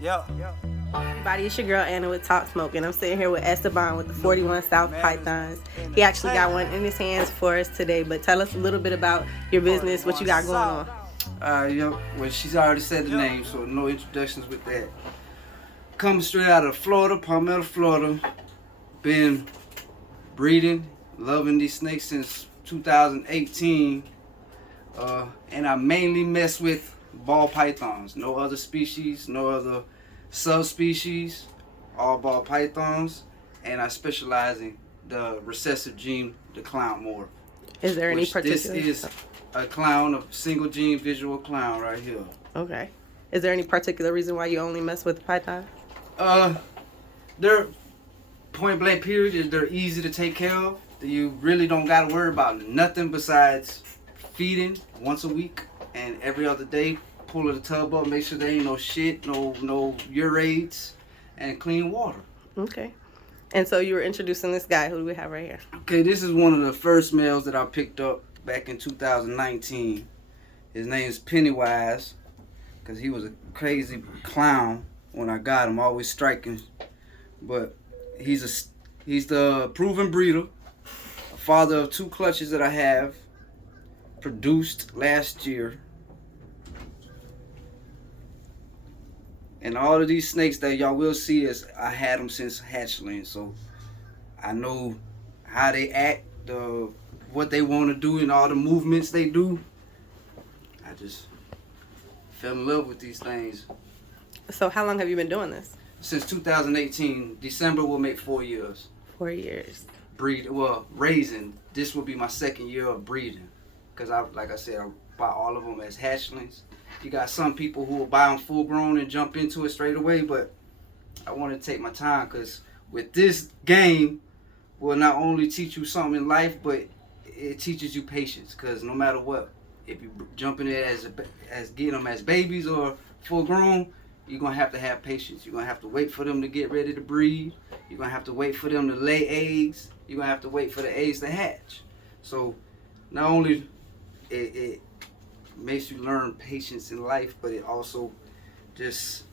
Yeah. Everybody, it's your girl Anna with Talk Smoke, and I'm sitting here with Esteban with the 41 South Pythons. He actually got one in his hands for us today, but tell us a little bit about your business, what you got going on. Well, she's already said the name, so no introductions with that. Coming straight out of Florida, Palmetto, Florida. Been breeding, loving these snakes since 2018. And I mainly mess with ball pythons. No other species, no other subspecies, all ball pythons. And I specialize in the recessive gene, the clown morph. Is there any particular? This is a clown, a single gene visual clown right here. Okay. Is there any particular reason why you only mess with python? They're point blank period is they're easy to take care of. You really don't got to worry about nothing besides feeding once a week and every other day. Pulling the tub up, make sure there ain't no shit, no urates, and clean water. Okay. And so you were introducing this guy. Who do we have right here? Okay, this is one of the first males that I picked up back in 2019. His name is Pennywise, because he was a crazy clown when I got him, always striking. But he's the proven breeder, a father of 2 clutches that I have produced last year. And all of these snakes that y'all will see is I had them since hatchling, so I know how they act, what they want to do, and all the movements they do. I just fell in love with these things. So how long have you been doing this? Since 2018, December will make 4 years. 4 years. Raising. This will be my 2nd year of breeding, because like I said, I buy all of them as hatchlings. You got some people who will buy them full grown and jump into it straight away, but I want to take my time, because with this game will not only teach you something in life, but it teaches you patience, because no matter what, if you jump in it as getting them as babies or full grown, you're going to have patience. You're going to have to wait for them to get ready to breed. You're going to have to wait for them to lay eggs. You're going to have to wait for the eggs to hatch. So not only it makes you learn patience in life, but it also just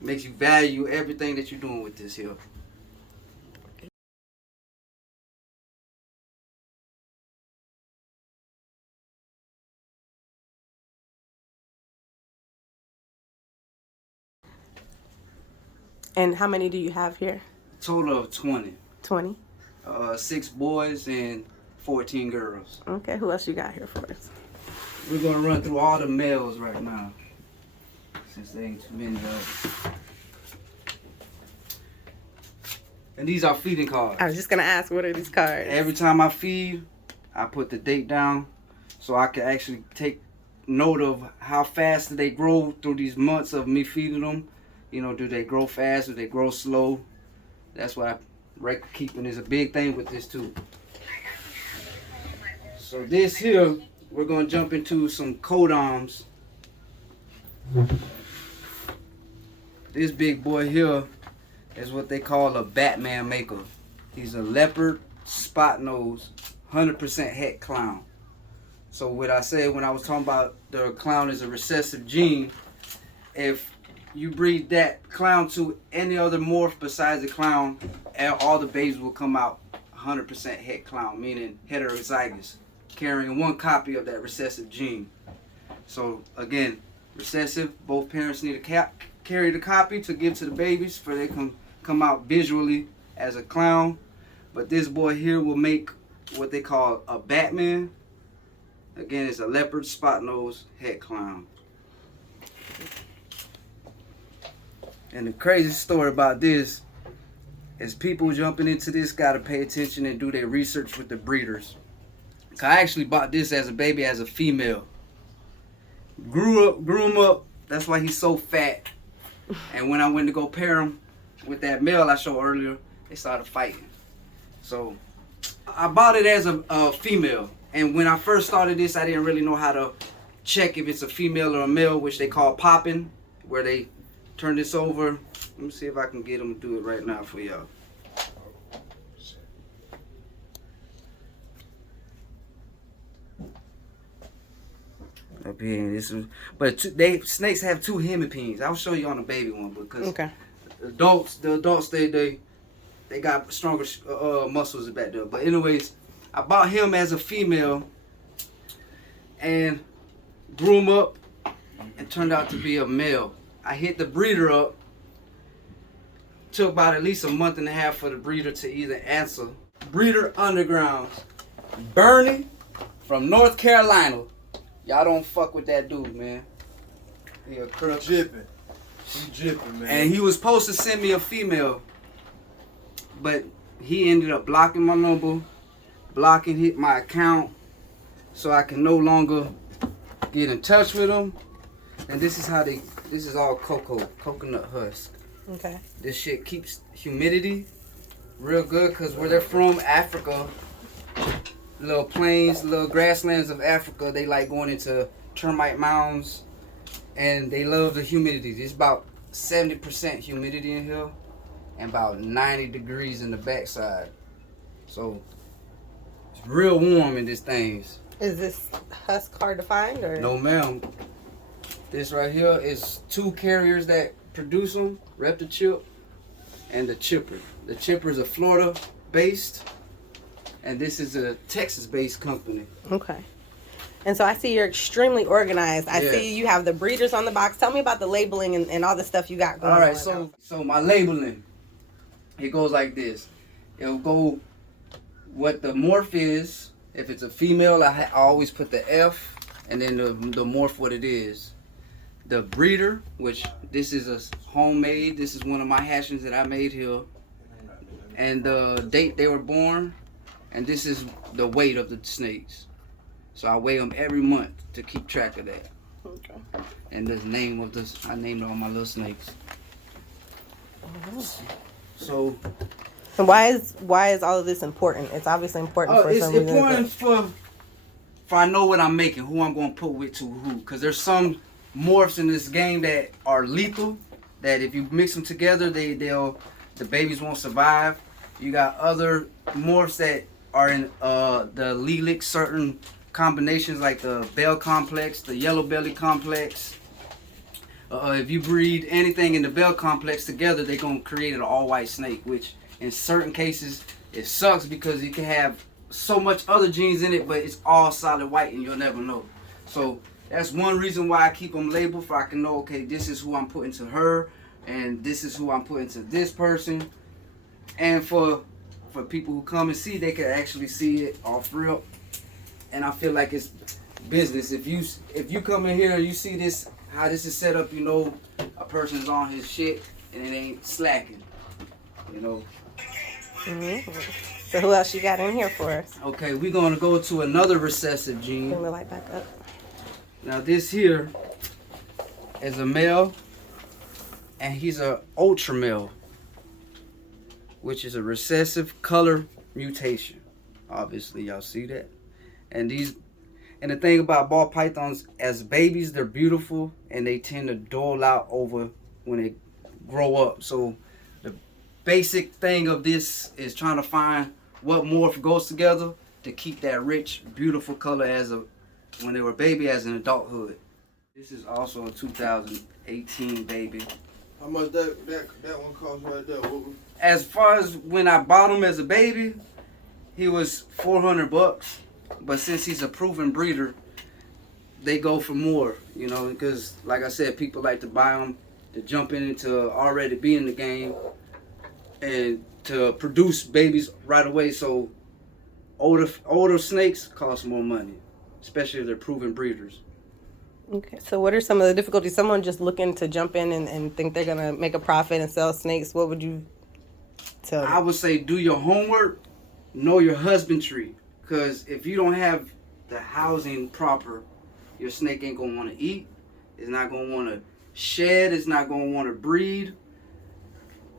makes you value everything that you're doing with this here. And how many do you have here? Total of 20. 20? 6 boys and 14 girls. Okay, who else you got here for us? We're going to run through all the males right now, since there ain't too many of them. And these are feeding cards. I was just going to ask, what are these cards? Every time I feed, I put the date down so I can actually take note of how fast do they grow through these months of me feeding them. You know, do they grow fast? Do they grow slow? That's why record keeping is a big thing with this too. So this here, we're going to jump into some codoms. This big boy here is what they call a Batman maker. He's a leopard, spot nose, 100% het clown. So what I said when I was talking about the clown is a recessive gene, if you breed that clown to any other morph besides the clown, all the babies will come out 100% het clown, meaning heterozygous, carrying 1 copy of that recessive gene. So again, recessive, both parents need to carry the copy to give to the babies for they can come out visually as a clown. But this boy here will make what they call a Batman. Again, it's a leopard, spot nose, het clown. And the crazy story about this is people jumping into this got to pay attention and do their research with the breeders. I actually bought this as a baby as a female. Grew him up. That's why he's so fat. And when I went to go pair him with that male I showed earlier, they started fighting. So I bought it as a female. And when I first started this, I didn't really know how to check if it's a female or a male, which they call popping, where they turn this over. Let me see if I can get them to do it right now for y'all. opinion. Snakes have two hemipenes. I'll show you on the baby one because the adults they got stronger muscles back there. But anyways, I bought him as a female and grew him up and turned out to be a male. I hit the breeder up. Took about at least a month and a half for the breeder to either answer. Breeder Underground, Bernie from North Carolina. Y'all don't fuck with that dude, man. He a crook. Jipping. He jipping, man. And he was supposed to send me a female, but he ended up blocking my number, blocking my account, so I can no longer get in touch with him. And this is all coconut husk. Okay. This shit keeps humidity real good because where they're from, Africa, little plains, little grasslands of Africa, they like going into termite mounds and they love the humidity. It's about 70% humidity in here and about 90 degrees in the backside. So it's real warm in this thing. Is this husk hard to find or? No, ma'am. This right here is two carriers that produce them, Reptichip and the Chipper. The Chipper is a Florida-based, and this is a Texas-based company. Okay. And so I see you're extremely organized. I see you have the breeders on the box. Tell me about the labeling and all the stuff you got going on. All right, so my labeling, it goes like this. It'll go what the morph is. If it's a female, I always put the F, and then the morph what it is. The breeder, which this is a homemade. This is one of my hatchings that I made here. And the date they were born. And this is the weight of the snakes. So I weigh them every month to keep track of that. Okay. And the name of this, I named all my little snakes. So. And why is all of this important? It's obviously important for some reason. It's important for I know what I'm making, who I'm going to put with to who. Because there's some morphs in this game that are lethal, that if you mix them together, the babies won't survive. You got other morphs that are in the Lelix, certain combinations like the Bell complex, the Yellow Belly complex. If you breed anything in the Bell complex together, they're going to create an all-white snake, which in certain cases it sucks because you can have so much other genes in it, but it's all solid white and you'll never know. So that's one reason why I keep them labeled, for I can know, okay, this is who I'm putting to her, and this is who I'm putting to this person. And for people who come and see, they can actually see it off real. And I feel like it's business. If you come in here and you see this, how this is set up, you know a person's on his shit and it ain't slacking. You know. Mm-hmm. So who else you got in here for us? Okay, we're gonna go to another recessive gene. Bring the light back up. Now this here is a male, and he's a ultra male, which is a recessive color mutation. Obviously, y'all see that. And the thing about ball pythons, as babies, they're beautiful and they tend to dull out over when they grow up. So the basic thing of this is trying to find what morph goes together to keep that rich, beautiful color when they were a baby, as in adulthood. This is also a 2018 baby. How much that one cost right there? As far as when I bought him as a baby, he was $400. But since he's a proven breeder, they go for more, you know, because like I said, people like to buy them to jump into already be in the game and to produce babies right away. So older snakes cost more money, especially if they're proven breeders. Okay, so what are some of the difficulties? Someone just looking to jump in and think they're going to make a profit and sell snakes, what would you tell them? I would say do your homework, know your husbandry. Because if you don't have the housing proper, your snake ain't going to want to eat. It's not going to want to shed. It's not going to want to breed.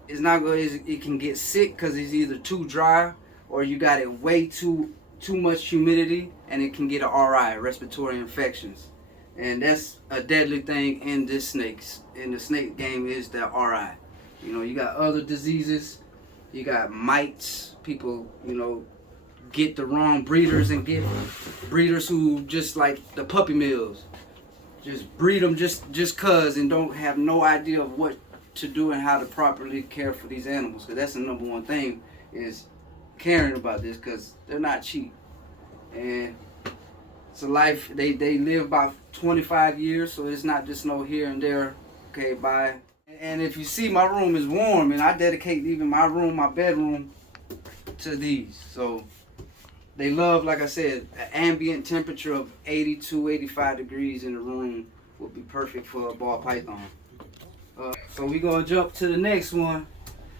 It can get sick because it's either too dry or you got it way too much humidity, and it can get an RI, respiratory infections. And that's a deadly thing in the snake game is the RI. You know, you got other diseases. You got mites. People, you know, get the wrong breeders and get breeders who just like the puppy mills. just breed them just cause and don't have no idea of what to do and how to properly care for these animals. Because that's the number one thing is caring about this, because they're not cheap. And it's a life, they live about 25 years, so it's not just no here and there, okay, bye. And if you see, my room is warm, and I dedicate even my room, my bedroom, to these. So they love, like I said, an ambient temperature of 82, 85 degrees in the room would be perfect for a ball python. So we gonna jump to the next one.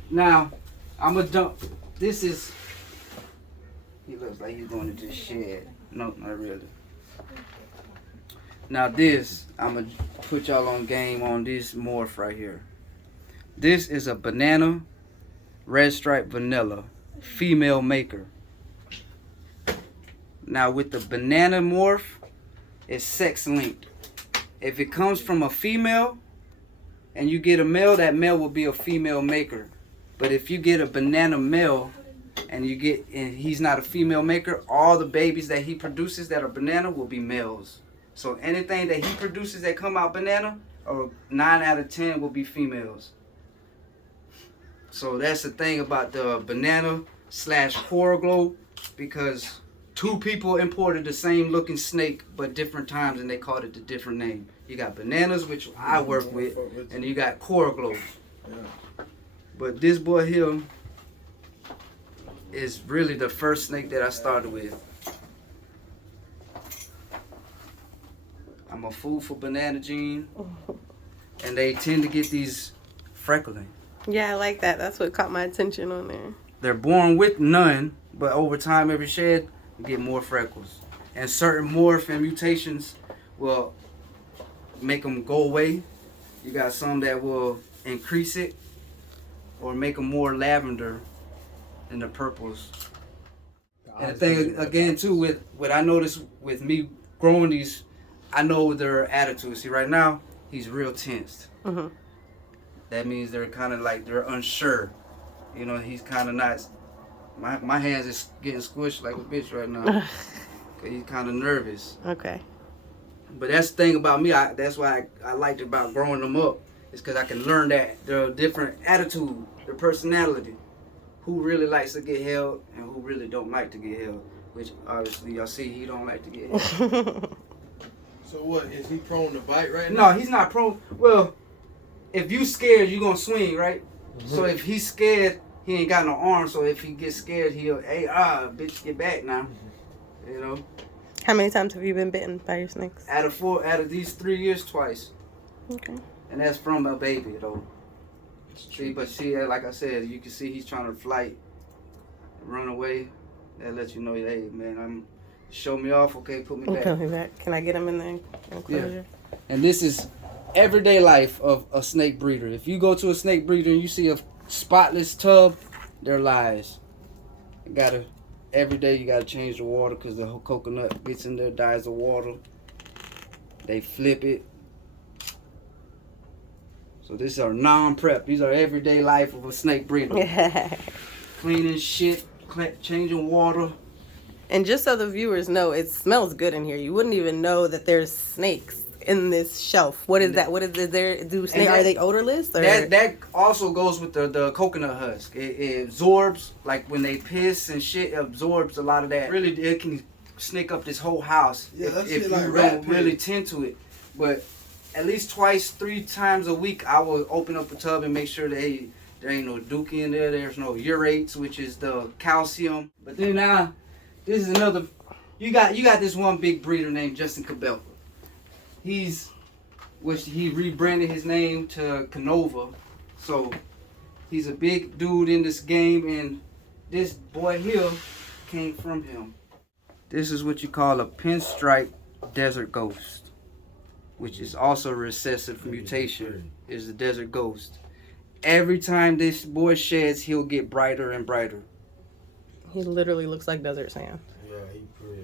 Now, I'm gonna dump, this is, he looks like he's going to just shed. No, not really. Now this, I'm gonna put y'all on game on this morph right here. This is a banana red stripe vanilla female maker. Now with the banana morph, it's sex linked. If it comes from a female and you get a male, that male will be a female maker. But if you get a banana male and he's not a female maker, all the babies that he produces that are banana will be males. So anything that he produces that come out banana, or 9 out of 10 will be females. So that's the thing about the banana / coral glow, because 2 people imported the same looking snake but different times and they called it a different name. You got bananas, which I work with, and you got coral glow. Yeah. But this boy here is really the first snake that I started with. I'm a fool for banana gene, and they tend to get these freckling. Yeah, I like that. That's what caught my attention on there. They're born with none, but over time, every shed, you get more freckles. And certain morph and mutations will make them go away. You got some that will increase it or make them more lavender than the purples. And the thing, again, too, with what I noticed with me growing these, I know their attitude. See, right now, he's real tensed. Mm-hmm. That means they're kind of like, they're unsure. You know, he's kind of not, my hands is getting squished like a bitch right now. He's kind of nervous. Okay. But that's the thing about me, that's why I liked about growing them up, is because I can learn that their different attitude, their personality. Who really likes to get held and who really don't like to get held. Which, obviously, y'all see he don't like to get held. So what, is he prone to bite right now? No, he's not prone. Well, if you scared, you gonna swing, right? Mm-hmm. So if he's scared, he ain't got no arms. So if he gets scared, he'll, hey, bitch, get back now. Mm-hmm. You know? How many times have you been bitten by your snakes? Out of these 3 years, twice. Okay. And that's from a baby, though. See, but see, like I said, you can see he's trying to flight, run away. That lets you know, hey, man, show me off, okay, put me back. Put me back. Can I get him in the enclosure? Yeah. And this is everyday life of a snake breeder. If you go to a snake breeder and you see a spotless tub, they're lies. Every day you gotta change the water because the whole coconut gets in there, dyes the water. They flip it. So these are non-prep. These are everyday life of a snake breeder. Cleaning shit, changing water. And just so the viewers know, it smells good in here. You wouldn't even know that there's snakes in this shelf. What is that? What is there? Are they odorless? Or? That also goes with the coconut husk. It absorbs, like when they piss and shit, it absorbs a lot of that. Really, it can snake up this whole house if you don't really tend to it. But at least 3 times a week, I will open up a tub and make sure that there ain't no dookie in there. There's no urates, which is the calcium. But then now, this is another. You got this one big breeder named Justin Cabello. He rebranded his name to Canova. So he's a big dude in this game, and this boy here came from him. This is what you call a pinstripe desert ghost, which is also a recessive mutation, is the desert ghost. Every time this boy sheds, he'll get brighter and brighter. He literally looks like desert sand. Yeah, he pretty,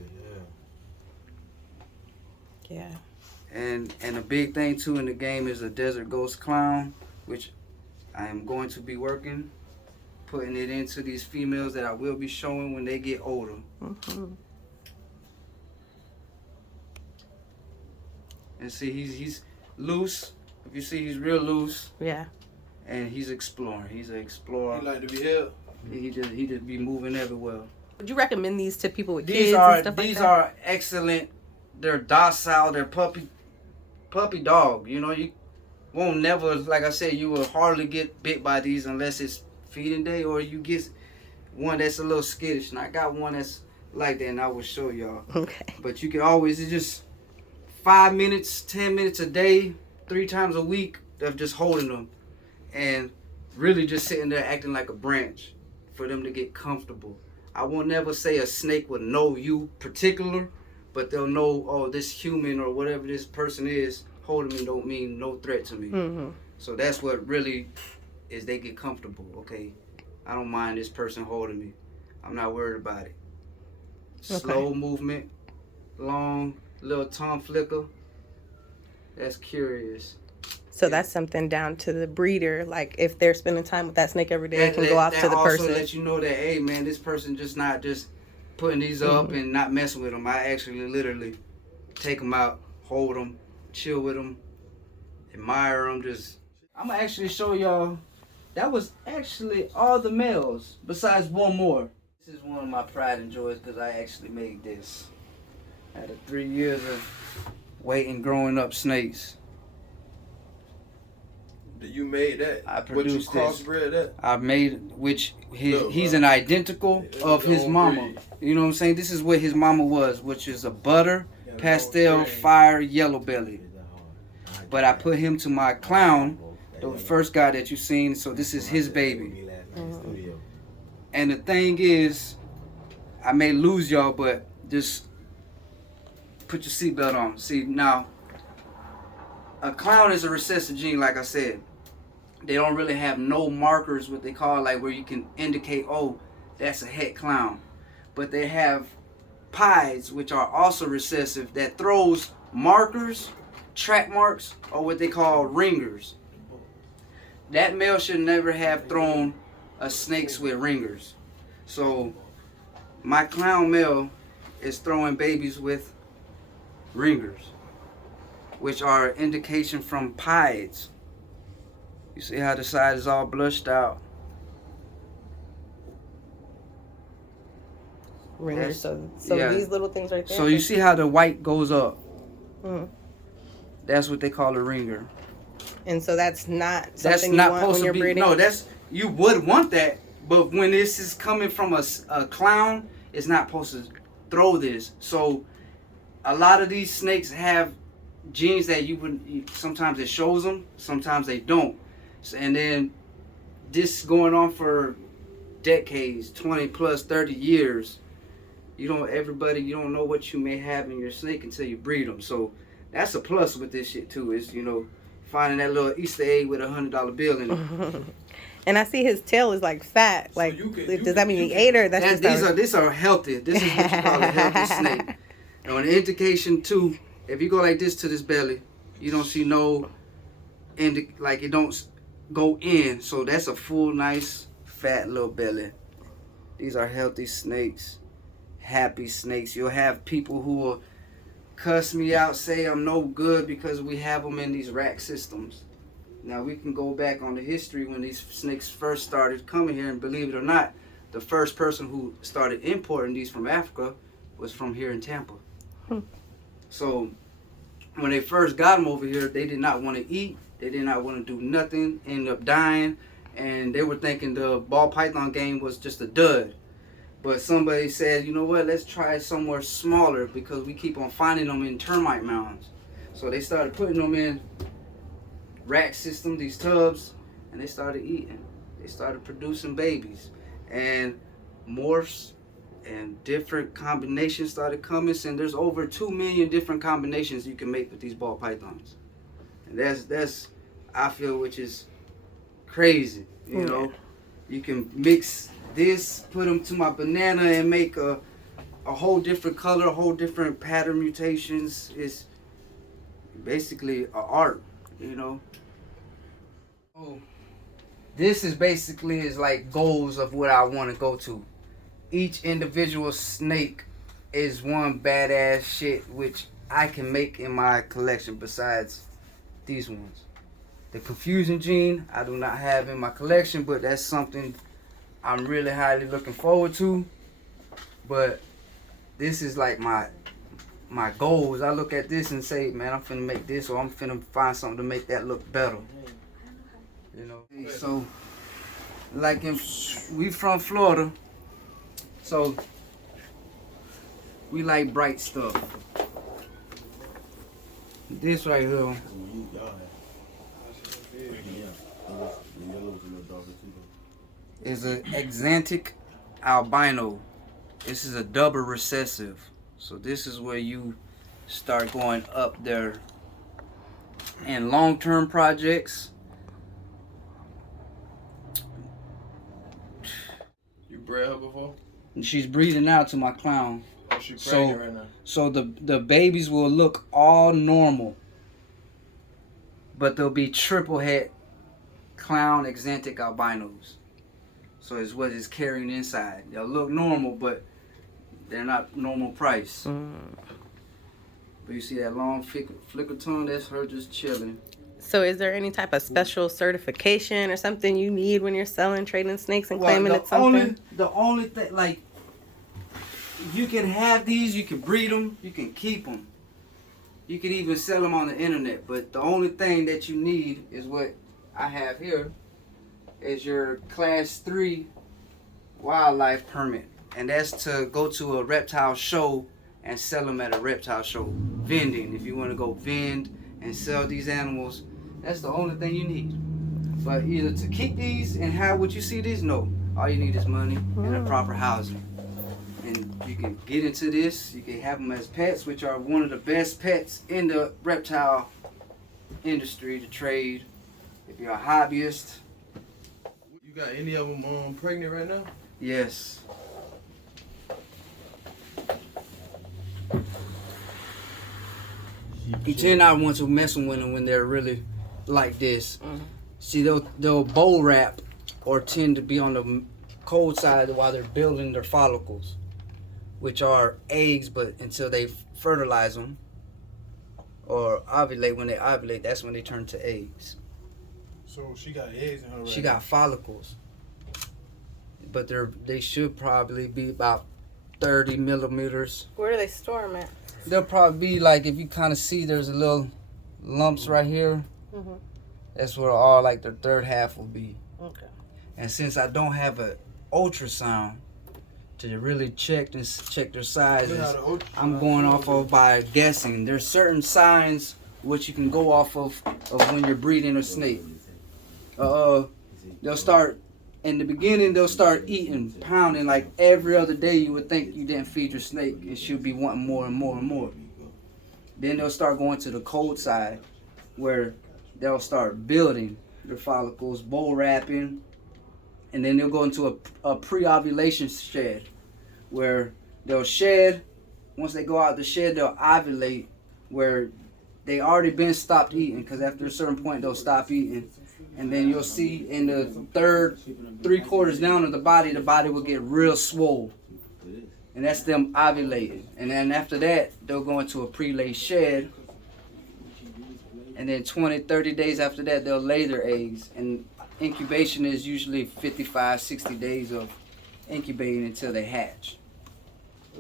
yeah. Yeah. And a big thing too in the game is a desert ghost clown, which I am going to be putting it into these females that I will be showing when they get older. Mm-hmm. And see, he's loose. If you see, he's real loose. Yeah. And he's exploring. He's an explorer. He like to be held. He just be moving everywhere. Would you recommend these to people with These kids are and stuff like these that? are excellent. They're docile. They're puppy dog. You know, you won't never, like I said, you will hardly get bit by these unless it's feeding day or you get one that's a little skittish. And I got one that's like that, and I will show y'all. Okay. But you can always, it's just 5 minutes, 10 minutes a day, 3 times a week of just holding them and really just sitting there acting like a branch for them to get comfortable. I will never say a snake will know you particular, but they'll know, oh, this human or whatever this person is holding me don't mean no threat to me. Mm-hmm. So that's what really is, they get comfortable. Okay, I don't mind this person holding me. I'm not worried about it. Slow movement, long little tongue flicker. That's curious. So that's something down to the breeder. Like if they're spending time with that snake every day, it can go off to the person. That also let you know that, hey man, this person just not just putting these up and not messing with them. I actually literally take them out, hold them, chill with them, admire them. Just, I'm gonna actually show y'all. That was actually all the males, besides one more. This is one of my pride and joys because I actually made this. Out of 3 years of waiting, growing up snakes. You made that? I produced what, you crossbred that? I made, he's an identical of his mama. You know what I'm saying? This is what his mama was, which is a butter, pastel, fire, yellow belly. But I put him to my clown, the first guy that you seen. So this is his baby. And the thing is, I may lose y'all, but just put your seatbelt on. See, now, a clown is a recessive gene, like I said. They don't really have no markers, what they call, like where you can indicate, oh, that's a het clown. But they have pies, which are also recessive, that throws markers, track marks, or what they call ringers. That male should never have thrown a snakes with ringers. So my clown male is throwing babies with ringers, which are indication from pies. You see how the side is all blushed out. Ringers. So yeah. These little things right there. So you see how the white goes up. Mm-hmm. That's what they call a ringer. And so that's not something that's you not want supposed when you're to be. breeding? No, that's, you would want that, but when this is coming from a clown, it's not supposed to throw this. So a lot of these snakes have genes that you would, sometimes it shows them, sometimes they don't. And then this going on for decades, 20 plus 30 years. You don't know what you may have in your snake until you breed them. So that's a plus with this shit too, is, you know, finding that little Easter egg with $100 bill in it. And I see his tail is like fat. So like, does that mean he ate or that's just these are healthy. This is what you call a healthy snake. And an indication too, if you go like this to this belly, you don't see no, like it don't go in. So that's a full, nice, fat little belly. These are healthy snakes, happy snakes. You'll have people who will cuss me out, say I'm no good because we have them in these rack systems. Now we can go back on the history when these snakes first started coming here, and believe it or not, the first person who started importing these from Africa was from here in Tampa. So when they first got them over here, they did not want to eat. They did not want to do nothing, ended up dying, and they were thinking the ball python game was just a dud. But somebody said, you know what, let's try somewhere smaller because we keep on finding them in termite mounds. So they started putting them in rack system, these tubs, and they started eating. They started producing babies. And morphs and different combinations started coming. And there's over 2 million different combinations you can make with these ball pythons. And that's I feel, which is crazy. You know, you can mix this, put them to my banana and make a whole different color, a whole different pattern mutations. It's basically an art, you know. Oh, this is basically is like goals of what I want to go to. Each individual snake is one badass shit, which I can make in my collection besides these ones. The Confusion Gene I do not have in my collection, but that's something I'm really highly looking forward to. But this is like my goals. I look at this and say, man, I'm finna make this, or I'm finna find something to make that look better. You know. So, like we from Florida, so we like bright stuff. This right here is an Exantic albino. This is a double recessive. So this is where you start going up there in long-term projects. You bred her before? And she's breeding out to my clown. Oh, she pregnant right now. So the babies will look all normal, but they'll be triple het clown Exantic albinos. So it's what is carrying inside. They'll look normal, but they're not normal price. But you see that long flicker tongue? That's her just chilling. So is there any type of special certification or something you need when you're selling, trading snakes and claiming it's something? The only thing, like, you can have these, you can breed them, you can keep them. You can even sell them on the internet. But the only thing that you need is what I have here, is your Class 3 wildlife permit. And that's to go to a reptile show and sell them at a reptile show. Vending, if you want to go vend and sell these animals, that's the only thing you need. But either to keep these and have what you see these, no. All you need is money and a proper housing. And you can get into this, you can have them as pets, which are one of the best pets in the reptile industry to trade. If you're a hobbyist. You got any of them pregnant right now? Yes. You tend not want to mess with them when they're really like this. See, they'll bowl wrap or tend to be on the cold side while they're building their follicles, which are eggs, but until they fertilize them or ovulate, when they ovulate, that's when they turn to eggs. So she got eggs in her right She got follicles, but they should probably be about 30 millimeters. Where do they store them at? They'll probably be like, if you kind of see there's a little lumps right here, that's where all like the third half will be. Okay. And since I don't have an ultrasound to really check their sizes, I'm going off of by guessing. There's certain signs which you can go off of when you're breeding a snake. They'll start, in the beginning, they'll start eating, pounding like every other day. You would think you didn't feed your snake, and she'll be wanting more and more and more. Then they'll start going to the cold side, where they'll start building their follicles, bowl wrapping, and then they'll go into a pre-ovulation shed, where they'll shed. Once they go out the shed, they'll ovulate, where they already been stopped eating, because after a certain point they'll stop eating. And then you'll see in the third 3/4 down of the body will get real swole. And that's them ovulating. And then after that, they'll go into a pre-lay shed. And then 20, 30 days after that, they'll lay their eggs. And incubation is usually 55, 60 days of incubating until they hatch.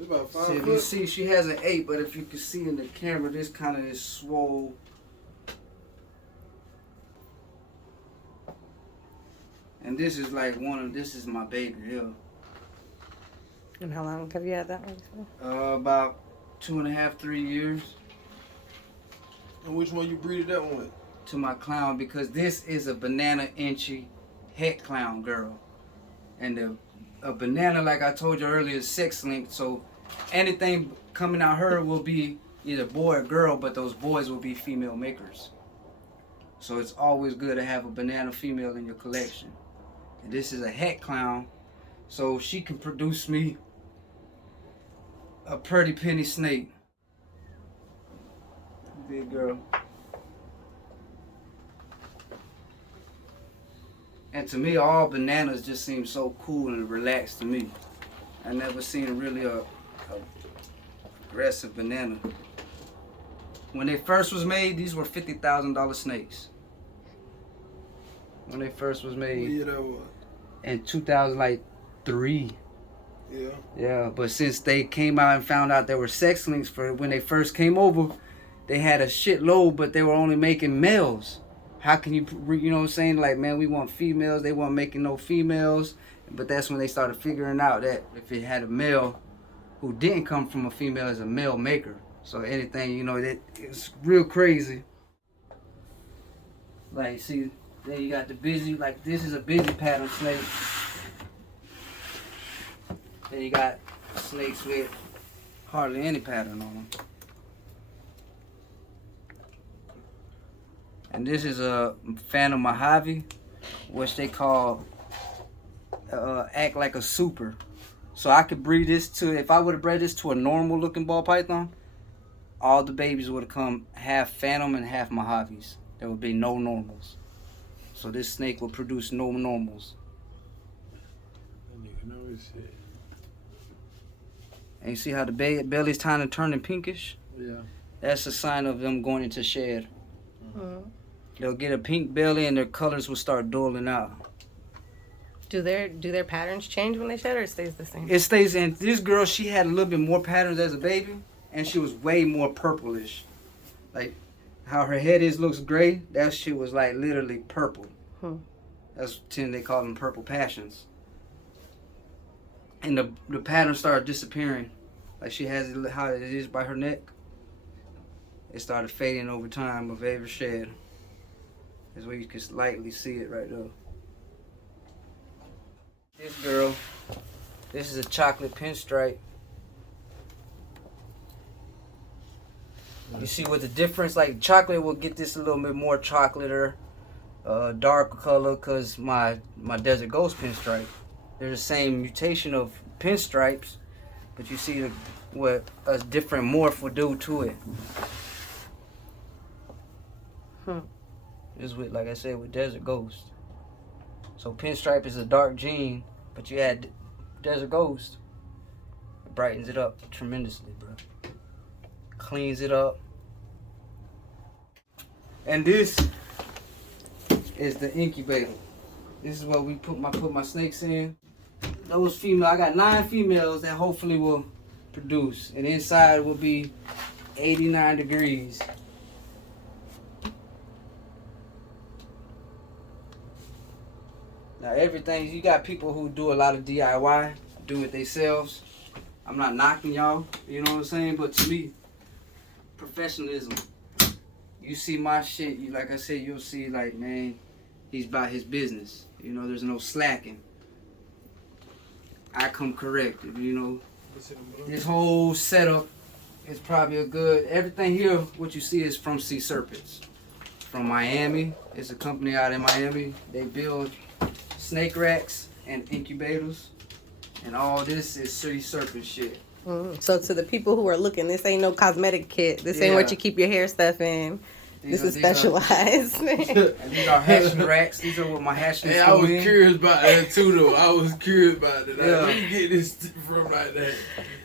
About 5 So if foot. you see, she hasn't ate, but if you can see in the camera, this kind of is swole. And this is like this is my baby here. And how long have you had that one for? About 2.5, 3 years. And which one you breeded that one with? To my clown, because this is a banana inchy het clown girl. And a banana, like I told you earlier, is sex linked, so anything coming out her will be either boy or girl, but those boys will be female makers. So it's always good to have a banana female in your collection. And this is a het clown, so she can produce me a pretty penny snake. Big girl. And to me, all bananas just seem so cool and relaxed to me. I never seen really a aggressive banana. When they first was made, these were $50,000 snakes. When they first was made. Yeah, that was. In 2003. Yeah. Yeah, but since they came out and found out there were sex links for when they first came over, they had a shitload, but they were only making males. How can you, you know what I'm saying? Like, man, we want females. They weren't making no females. But that's when they started figuring out that if it had a male who didn't come from a female as a male maker. So anything, you know, it's real crazy. Like, see, then you got the busy, like this is a busy pattern snake. Then you got snakes with hardly any pattern on them. And this is a Phantom Mojave, which they call act like a super. So I could breed this to, if I would have bred this to a normal looking ball python, all the babies would have come half Phantom and half Mojaves. There would be no normals. So this snake will produce no normals. That nigga know his shit. And you see how the belly's kind of turning pinkish? Yeah. That's a sign of them going into shed. Mm. They'll get a pink belly and their colors will start dulling out. Do their patterns change when they shed, or it stays the same? It stays in. This girl, she had a little bit more patterns as a baby, and she was way more purplish. Like how her head looks gray. That shit was like literally purple. That's they call them purple passions. And the pattern started disappearing. Like she has it how it is by her neck. It started fading over time of every shed. That's where you can slightly see it right there. This girl, this is a chocolate pinstripe. You see what the difference, like chocolate will get this a little bit more chocolate darker color, cause my desert ghost pinstripe. They're the same mutation of pinstripes, but you see what a different morph will do to it. This with, like I said, with desert ghost. So pinstripe is a dark gene, but you add desert ghost, it brightens it up tremendously, bro. Cleans it up. And this is the incubator. This is what we put my snakes in. Those female, I got 9 females that hopefully will produce, and inside will be 89 degrees. Now everything, you got people who do a lot of DIY, do it themselves. I'm not knocking y'all, you know what I'm saying? But to me, professionalism. You see my shit, you, like I said, you'll see like, man, he's about his business. You know, there's no slacking. I come corrected, you know. This whole setup is probably a good, everything here, what you see is from Sea Serpents. From Miami, it's a company out in Miami. They build snake racks and incubators, and all this is Sea Serpent shit. So to the people who are looking, this ain't no cosmetic kit. This ain't what you keep your hair stuff in. This is specialized. And these are hatching racks. These are what my hatchlings Hey, I was curious about that too, though. I was curious about that. Where you get this from like that?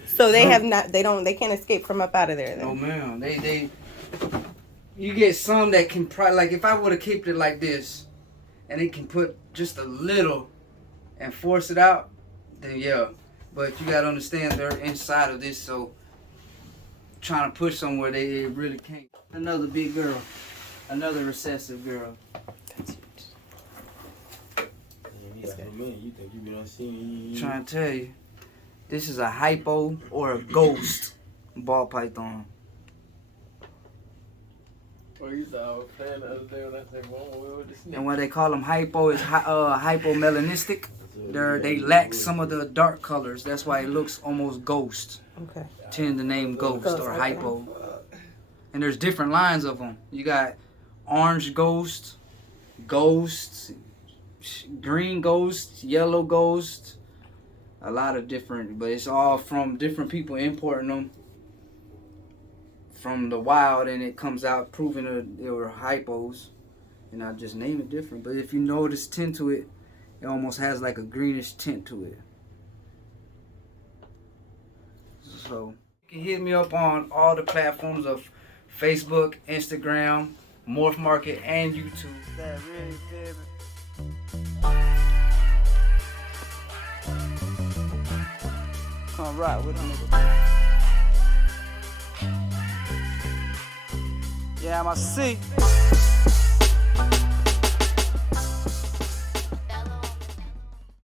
So they have not. They can't escape from up out of there. Then. No, ma'am. You get some that can probably, like if I would have kept it like this, and it can put just a little and force it out, then yeah. But you gotta understand they're inside of this, so trying to push somewhere they really can't. Another big girl, another recessive girl. That's huge. You think you been seeing? Trying to tell you, this is a hypo or a ghost ball python. Well, you thought I was playing the other day when I said, "Whoa, with the snake." And what they call them hypo is hypomelanistic. They lack some of the dark colors. That's why it looks almost ghost. Okay. Tend to name ghost or hypo. And there's different lines of them. You got orange ghost, ghost, green ghost, yellow ghost. A lot of different, but it's all from different people importing them from the wild, and it comes out proving that they were hypos. And I just name it different. But if you notice tint to it, it almost has like a greenish tint to it. So you can hit me up on all the platforms of Facebook, Instagram, Morph Market, and YouTube. That really baby. Come right with a nigga. Yeah, I'm a C.